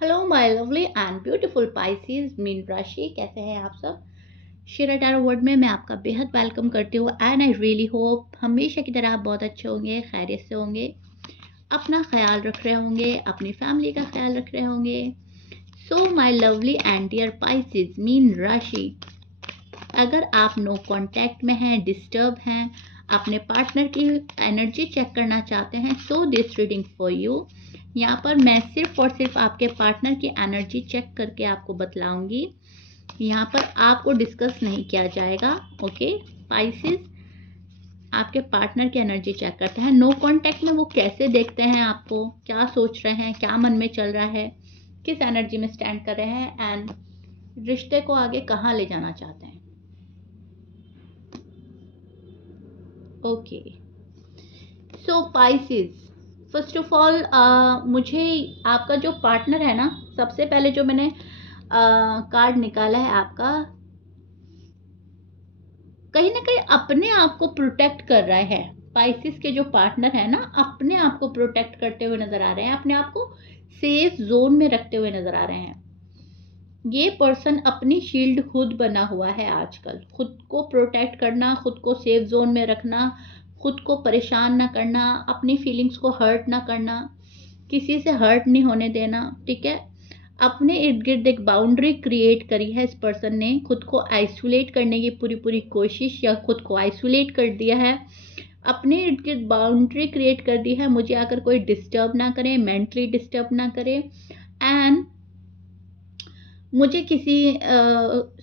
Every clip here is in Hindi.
Hello my lovely and beautiful Pisces मीन राशि, कैसे हैं आप सब। शिरा टैरो वर्ड में मैं आपका बेहद वेलकम करती हूँ एंड आई रियली होप हमेशा की तरह आप बहुत अच्छे होंगे, खैरियत से होंगे, अपना ख्याल रख रहे होंगे, अपनी फैमिली का ख्याल रख रहे होंगे। So my lovely and dear Pisces मीन राशि, अगर आप नो कांटेक्ट में हैं, डिस्टर्ब हैं, अपने पार्टनर की एनर्जी चेक करना चाहते हैं, so this reading for you. यहाँ पर मैं सिर्फ और सिर्फ आपके पार्टनर की एनर्जी चेक करके आपको बतलाऊंगी। यहाँ पर आपको डिस्कस नहीं किया जाएगा। ओके पाइसेस, आपके पार्टनर की एनर्जी चेक करते हैं। नो कांटेक्ट में वो कैसे देखते हैं आपको, क्या सोच रहे हैं, क्या मन में चल रहा है, किस एनर्जी में स्टैंड कर रहे हैं एंड रिश्ते को आगे कहाँ ले जाना चाहते हैं। Okay so Pisces, first of all मुझे आपका जो पार्टनर है ना, सबसे पहले जो मैंने कार्ड निकाला है आपका, कहीं ना कहीं अपने आप को प्रोटेक्ट कर रहा है। पाइसेस के जो पार्टनर है ना, अपने आप को प्रोटेक्ट करते हुए नजर आ रहे हैं, अपने आप को सेफ जोन में रखते हुए नजर आ रहे हैं। ये पर्सन अपनी शील्ड खुद बना हुआ है आजकल। खुद को प्रोटेक्ट करना, खुद को सेफ जोन में रखना, खुद को परेशान ना करना, अपनी फीलिंग्स को हर्ट ना करना, किसी से हर्ट नहीं होने देना। ठीक है, अपने इर्द गिर्द एक बाउंड्री क्रिएट करी है इस पर्सन ने। खुद को आइसोलेट करने की पूरी पूरी कोशिश, या खुद को आइसोलेट कर दिया है, अपने इर्द गिर्द बाउंड्री क्रिएट कर दी है। मुझे आकर कोई डिस्टर्ब ना करे, मेंटली डिस्टर्ब ना करे एंड मुझे किसी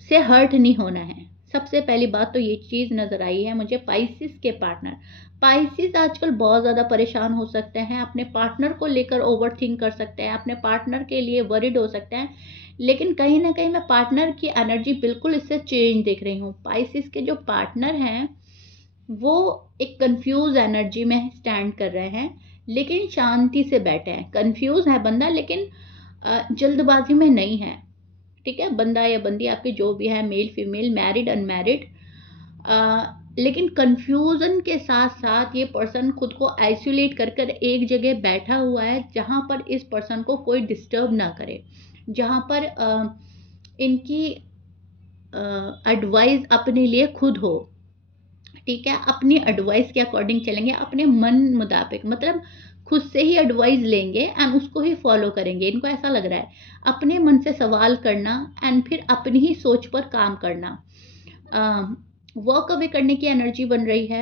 से हर्ट नहीं होना है। सबसे पहली बात तो ये चीज़ नज़र आई है मुझे पाइसिस के पार्टनर। पाइसिस आजकल बहुत ज़्यादा परेशान हो सकते हैं, अपने पार्टनर को लेकर ओवर थिंक कर सकते हैं, अपने पार्टनर के लिए वरिड हो सकते हैं। लेकिन कहीं ना कहीं मैं पार्टनर की एनर्जी बिल्कुल इससे चेंज देख रही हूँ। पाइसिस के जो पार्टनर हैं वो एक कंफ्यूज एनर्जी में स्टैंड कर रहे हैं, लेकिन शांति से बैठे हैं। कंफ्यूज है बंदा, लेकिन जल्दबाजी में नहीं है। ठीक है, बंदा या बंदी आपके जो भी है, मेल फीमेल, मैरिड अनमैरिड, लेकिन कंफ्यूजन के साथ साथ ये पर्सन खुद को आइसोलेट कर कर एक जगह बैठा हुआ है, जहां पर इस पर्सन को कोई डिस्टर्ब ना करे, जहां पर इनकी एडवाइस अपने लिए खुद हो। ठीक है, अपनी एडवाइस के अकॉर्डिंग चलेंगे, अपने मन मुताबिक, मतलब खुद से ही एडवाइस लेंगे एंड उसको ही फॉलो करेंगे। इनको ऐसा लग रहा है अपने मन से सवाल करना एंड फिर अपनी ही सोच पर काम करना। वर्क अवे करने की एनर्जी बन रही है।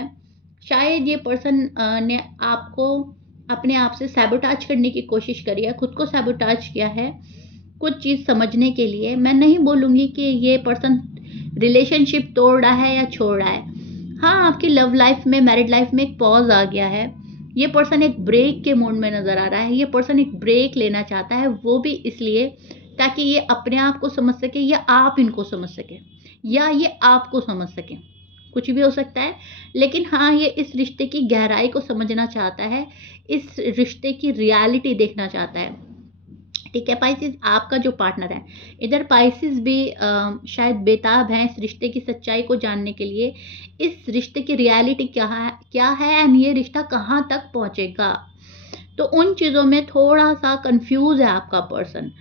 शायद ये पर्सन ने आपको अपने आप से सैबोटाज करने की कोशिश करी है, खुद को सैबोटाज किया है कुछ चीज़ समझने के लिए। मैं नहीं बोलूँगी कि ये पर्सन रिलेशनशिप तोड़ रहा है या छोड़ रहा है। हाँ, आपकी लव लाइफ में, मैरिड लाइफ में एक पॉज आ गया है। ये पर्सन एक ब्रेक के मूड में नज़र आ रहा है। ये पर्सन एक ब्रेक लेना चाहता है, वो भी इसलिए ताकि ये अपने आप को समझ सके, या आप इनको समझ सके, या ये आपको समझ सके। कुछ भी हो सकता है, लेकिन हाँ, ये इस रिश्ते की गहराई को समझना चाहता है, इस रिश्ते की रियलिटी देखना चाहता है। ठीक है पाइसिस, आपका जो पार्टनर है, इधर पाइसिस भी शायद बेताब है इस रिश्ते की सच्चाई को जानने के लिए, इस रिश्ते की रियलिटी क्या है एंड ये रिश्ता कहाँ तक पहुँचेगा। तो उन चीज़ों में थोड़ा सा कंफ्यूज है आपका पर्सन,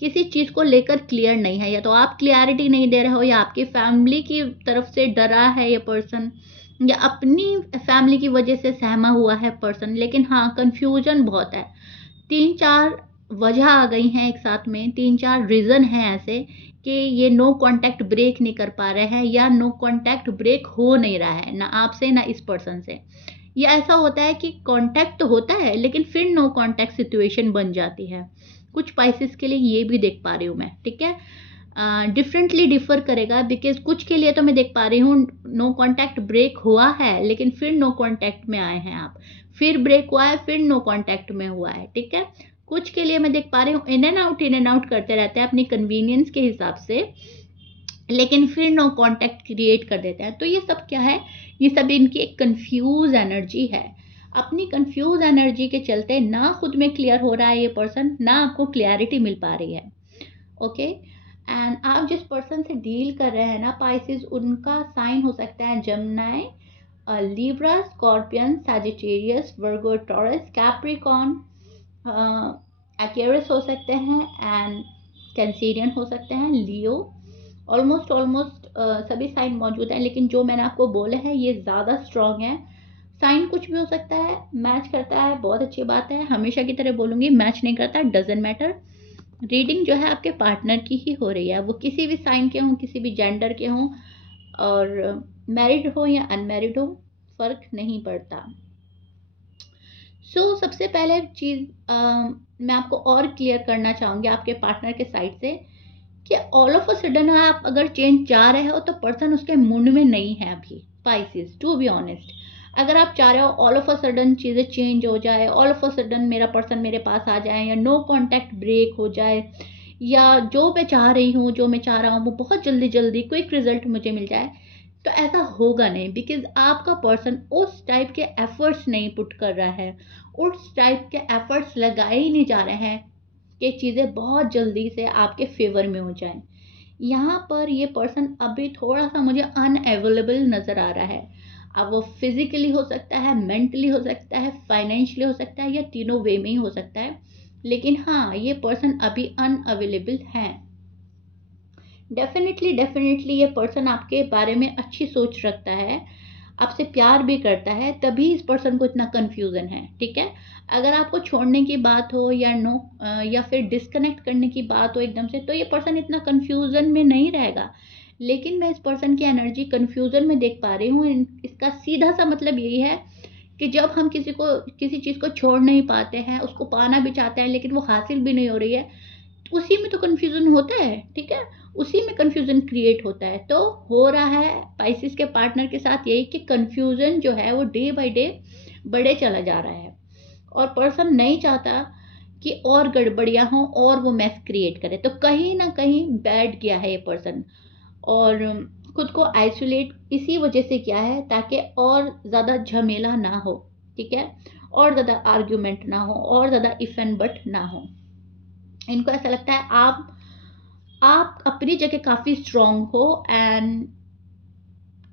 किसी चीज़ को लेकर क्लियर नहीं है। या तो आप क्लियरिटी नहीं दे रहे हो, या आपकी फैमिली की तरफ से डरा है ये पर्सन, या अपनी फैमिली की वजह से सहमा हुआ है पर्सन। लेकिन हाँ, कंफ्यूजन बहुत है। 3-4 वजह आ गई हैं एक साथ में, 3-4 रीज़न हैं ऐसे कि ये नो कांटेक्ट ब्रेक नहीं कर पा रहे हैं, या नो कांटेक्ट ब्रेक हो नहीं रहा है, ना आपसे ना इस पर्सन से। या ऐसा होता है कि कांटेक्ट तो होता है, लेकिन फिर नो कांटेक्ट सिचुएशन बन जाती है। कुछ पाइसेस के लिए ये भी देख पा रही हूँ मैं। ठीक है, डिफरेंटली डिफर करेगा, बिकॉज कुछ के लिए तो मैं देख पा रही हूँ नो कांटेक्ट ब्रेक हुआ है, लेकिन फिर नो कांटेक्ट में आए हैं आप, फिर ब्रेक हुआ है, फिर नो कांटेक्ट में हुआ है। ठीक है, कुछ के लिए मैं देख पा रही हूँ इन एंड आउट करते रहते हैं अपनी कन्वीनियंस के हिसाब से, लेकिन फिर नो कांटेक्ट क्रिएट कर देते हैं। तो ये सब क्या है, ये सब इनकी एक कंफ्यूज एनर्जी है। अपनी कंफ्यूज एनर्जी के चलते ना खुद में क्लियर हो रहा है ये पर्सन, ना आपको क्लियरिटी मिल पा रही है। ओके, एंड आप जिस पर्सन से डील कर रहे हैं ना पाइसिस, उनका साइन हो सकता है जेमिनी, लिब्रा, स्कॉर्पियन, सैजिटेरियस, वर्गो, टॉरस, कैप्रिकॉर्न एक्वेरियस हो सकते हैं एंड कैंसेरियन हो सकते हैं, लियो, ऑलमोस्ट सभी साइन मौजूद हैं, लेकिन जो मैंने आपको बोले हैं ये ज़्यादा स्ट्रॉन्ग है। साइन कुछ भी हो सकता है, मैच करता है बहुत अच्छी बात है, हमेशा की तरह बोलूँगी, मैच नहीं करता डजेंट मैटर। रीडिंग जो है आपके पार्टनर की ही हो रही है, वो किसी भी साइन के हों, किसी भी जेंडर के हों, और मैरिड हो या अनमैरिड हो, फ़र्क नहीं पड़ता। सबसे पहले चीज़ मैं आपको और क्लियर करना चाहूँगी आपके पार्टनर के साइड से कि ऑल ऑफ अ सडन आप अगर चेंज चाह रहे हो तो पर्सन उसके मूड में नहीं है अभी। स्पाइसेस, टू बी ऑनेस्ट, अगर आप चाह रहे हो ऑल ऑफ अ सडन चीज़ें चेंज हो जाए, ऑल ऑफ अ सडन मेरा पर्सन मेरे पास आ जाए, या नो कांटेक्ट ब्रेक हो जाए, या जो मैं चाह रही हूँ, जो मैं चाह रहा हूँ वो बहुत जल्दी जल्दी क्विक रिजल्ट मुझे मिल जाए, तो ऐसा होगा नहीं। बिकॉज आपका पर्सन उस टाइप के एफर्ट्स नहीं पुट कर रहा है, उस टाइप के एफर्ट्स लगाए ही नहीं जा रहे हैं कि चीज़ें बहुत जल्दी से आपके फेवर में हो जाएं। यहाँ पर ये पर्सन अभी थोड़ा सा मुझे अनअवेलेबल नज़र आ रहा है। अब वो फिजिकली हो सकता है, मेंटली हो सकता है, फाइनेंशियली हो सकता है, या तीनों वे में ही हो सकता है, लेकिन हाँ ये पर्सन अभी अनअवेलेबल है। डेफिनेटली ये पर्सन आपके बारे में अच्छी सोच रखता है, आपसे प्यार भी करता है, तभी इस पर्सन को इतना कन्फ्यूज़न है, ठीक है? अगर आपको छोड़ने की बात हो या या फिर डिस्कनेक्ट करने की बात हो एकदम से, तो ये पर्सन इतना कन्फ्यूज़न में नहीं रहेगा। लेकिन मैं इस पर्सन की एनर्जी कन्फ्यूज़न में देख पा रही हूँ। इसका सीधा सा मतलब यही है कि जब हम किसी चीज़ को छोड़ नहीं पाते हैं, उसको पाना भी चाहते हैं लेकिन वो हासिल भी नहीं हो रही है, उसी में तो कन्फ्यूज़न होता है, ठीक है? उसी में कन्फ्यूज़न क्रिएट होता है। तो हो रहा है स्पाइसेस के पार्टनर के साथ यही कि कन्फ्यूज़न जो है वो डे बाय डे बढ़े चला जा रहा है, और पर्सन नहीं चाहता कि और गड़बड़ियाँ हों और वो मेस क्रिएट करे। तो कहीं न कहीं बैठ गया है ये पर्सन, और खुद को आइसोलेट इसी वजह से किया है ताकि और ज़्यादा झमेला ना हो, ठीक है? और ज़्यादा आर्ग्यूमेंट ना हो, और ज़्यादा इफ एंड बट ना हो। इनको ऐसा लगता है आप अपनी जगह काफ़ी स्ट्रॉन्ग हो, एंड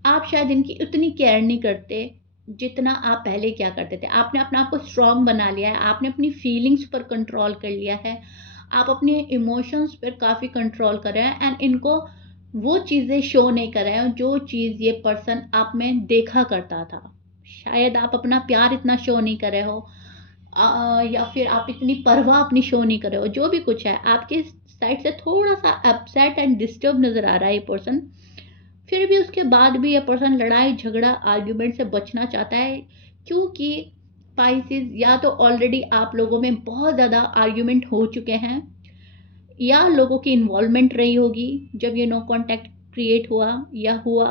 आप शायद इनकी उतनी केयर नहीं करते जितना आप पहले क्या करते थे। आपने अपने आप को स्ट्रॉन्ग बना लिया है, आपने अपनी फीलिंग्स पर कंट्रोल कर लिया है, आप अपने इमोशंस पर काफ़ी कंट्रोल कर रहे हैं, एंड इनको वो चीज़ें शो नहीं कर रहे हैं जो चीज़ ये पर्सन आप में देखा करता था। शायद आप अपना प्यार इतना शो नहीं कर रहे हो, या फिर आप इतनी परवाह अपनी शो नहीं कर रहे हो, जो भी कुछ है आपके साइड से थोड़ा सा अपसेट एंड डिस्टर्ब नज़र आ रहा है ये पर्सन। फिर भी उसके बाद भी ये पर्सन लड़ाई झगड़ा आर्ग्यूमेंट से बचना चाहता है, क्योंकि स्पाइसेस या तो ऑलरेडी आप लोगों में बहुत ज़्यादा आर्ग्यूमेंट हो चुके हैं, या लोगों की इन्वॉल्वमेंट रही होगी जब ये नो कांटेक्ट क्रिएट हुआ या हुआ।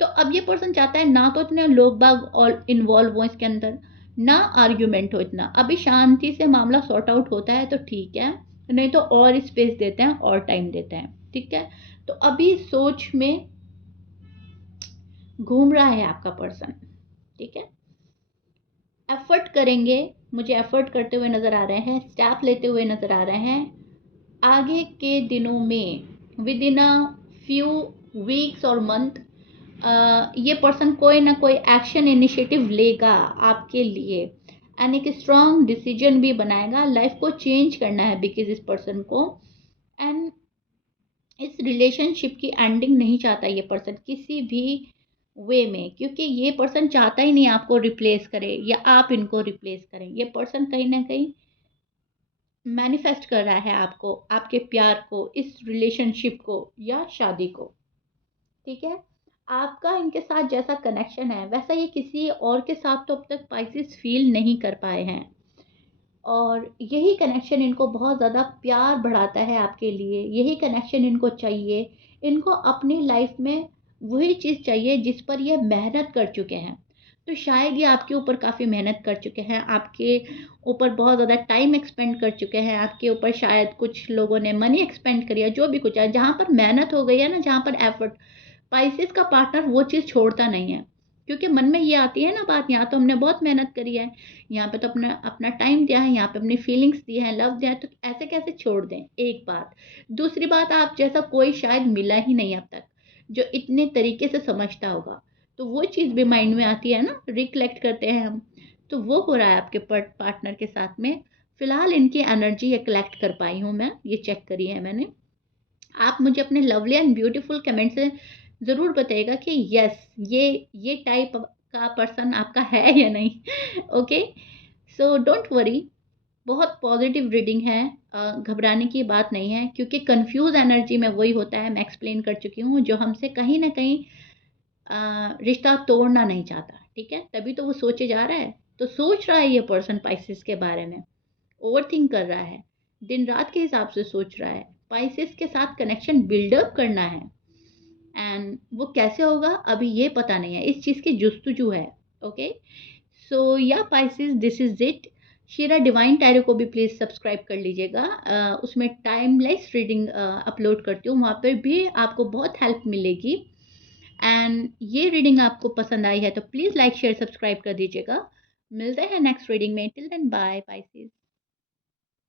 तो अब ये पर्सन चाहता है ना तो इतने लोग बाग और इन्वॉल्व हो इसके अंदर, ना आर्ग्यूमेंट हो इतना, अभी शांति से मामला सॉर्ट आउट होता है तो ठीक है, नहीं तो और स्पेस देते हैं और टाइम देते हैं, ठीक है? तो अभी सोच में घूम रहा है आपका पर्सन, ठीक है? एफर्ट करेंगे, मुझे एफर्ट करते हुए नज़र आ रहे हैं, स्टेप लेते हुए नज़र आ रहे हैं। आगे के दिनों में with in a few weeks और मंथ ये पर्सन कोई ना कोई एक्शन इनिशिएटिव लेगा आपके लिए, एंड एक स्ट्रॉन्ग डिसीजन भी बनाएगा। लाइफ को चेंज करना है बिकॉज इस पर्सन को, एंड इस रिलेशनशिप की एंडिंग नहीं चाहता ये पर्सन किसी भी वे में, क्योंकि ये पर्सन चाहता ही नहीं आपको रिप्लेस करे या आप इनको रिप्लेस करें। ये पर्सन कहीं ना कहीं मैनिफेस्ट कर रहा है आपको, आपके प्यार को, इस रिलेशनशिप को या शादी को, ठीक है? आपका इनके साथ जैसा कनेक्शन है वैसा ये किसी और के साथ तो अब तक स्पाइसेस फील नहीं कर पाए हैं, और यही कनेक्शन इनको बहुत ज़्यादा प्यार बढ़ाता है आपके लिए, यही कनेक्शन इनको चाहिए। इनको अपनी लाइफ में वही चीज़ चाहिए जिस पर ये मेहनत कर चुके हैं। तो शायद ये आपके ऊपर काफ़ी मेहनत कर चुके हैं, आपके ऊपर बहुत ज़्यादा टाइम एक्सपेंड कर चुके हैं, आपके ऊपर शायद कुछ लोगों ने मनी एक्सपेंड करिए, जो भी कुछ है, जहाँ पर मेहनत हो गई है ना, जहाँ पर एफर्ट, स्पाइसेस का पार्टनर वो चीज़ छोड़ता नहीं है, क्योंकि मन में ये आती है ना बात, यहाँ तो हमने बहुत मेहनत करी है, यहाँ पे तो अपना अपना टाइम दिया है, यहाँ पे अपनी फीलिंग्स दी है, लव दिया है, तो ऐसे कैसे छोड़ दें? एक बात। दूसरी बात, आप जैसा कोई शायद मिला ही नहीं अब तक जो इतने तरीके से समझता होगा, तो वो चीज़ भी माइंड में आती है ना, रिकलेक्ट करते हैं हम। तो वो हो रहा है आपके पार्टनर के साथ में। फिलहाल इनकी एनर्जी ये कलेक्ट कर पाई हूँ मैं, ये चेक करी है मैंने। आप मुझे अपने लवली एंड ब्यूटीफुल कमेंट से ज़रूर बताइएगा कि यस, ये टाइप का पर्सन आपका है या नहीं। ओके, सो डोंट वरी, बहुत पॉजिटिव रीडिंग है, घबराने की बात नहीं है, क्योंकि कंफ्यूज एनर्जी में वही होता है, मैं एक्सप्लेन कर चुकी हूँ, जो हमसे कहीं ना कहीं रिश्ता तोड़ना नहीं चाहता, ठीक है, तभी तो वो सोचे जा रहा है। तो सोच रहा है ये पर्सन पाइसेस के बारे में, ओवरथिंक कर रहा है, दिन रात के हिसाब से सोच रहा है, पाइसेस के साथ कनेक्शन बिल्डअप करना है। एंड वो कैसे होगा अभी ये पता नहीं है, इस चीज़ की जुस्तजू है। ओके, सो या पाइसेस, दिस इज इट। शीरा डिवाइन टैरो को भी प्लीज़ सब्सक्राइब कर लीजिएगा, उसमें टाइमलेस रीडिंग अपलोड करती हूँ, वहाँ पर भी आपको बहुत हेल्प मिलेगी। एंड ये रीडिंग आपको पसंद आई है तो प्लीज़ लाइक शेयर सब्सक्राइब कर दीजिएगा। मिलते हैं नेक्स्ट रीडिंग में, टिल देन बाय पाइसेस।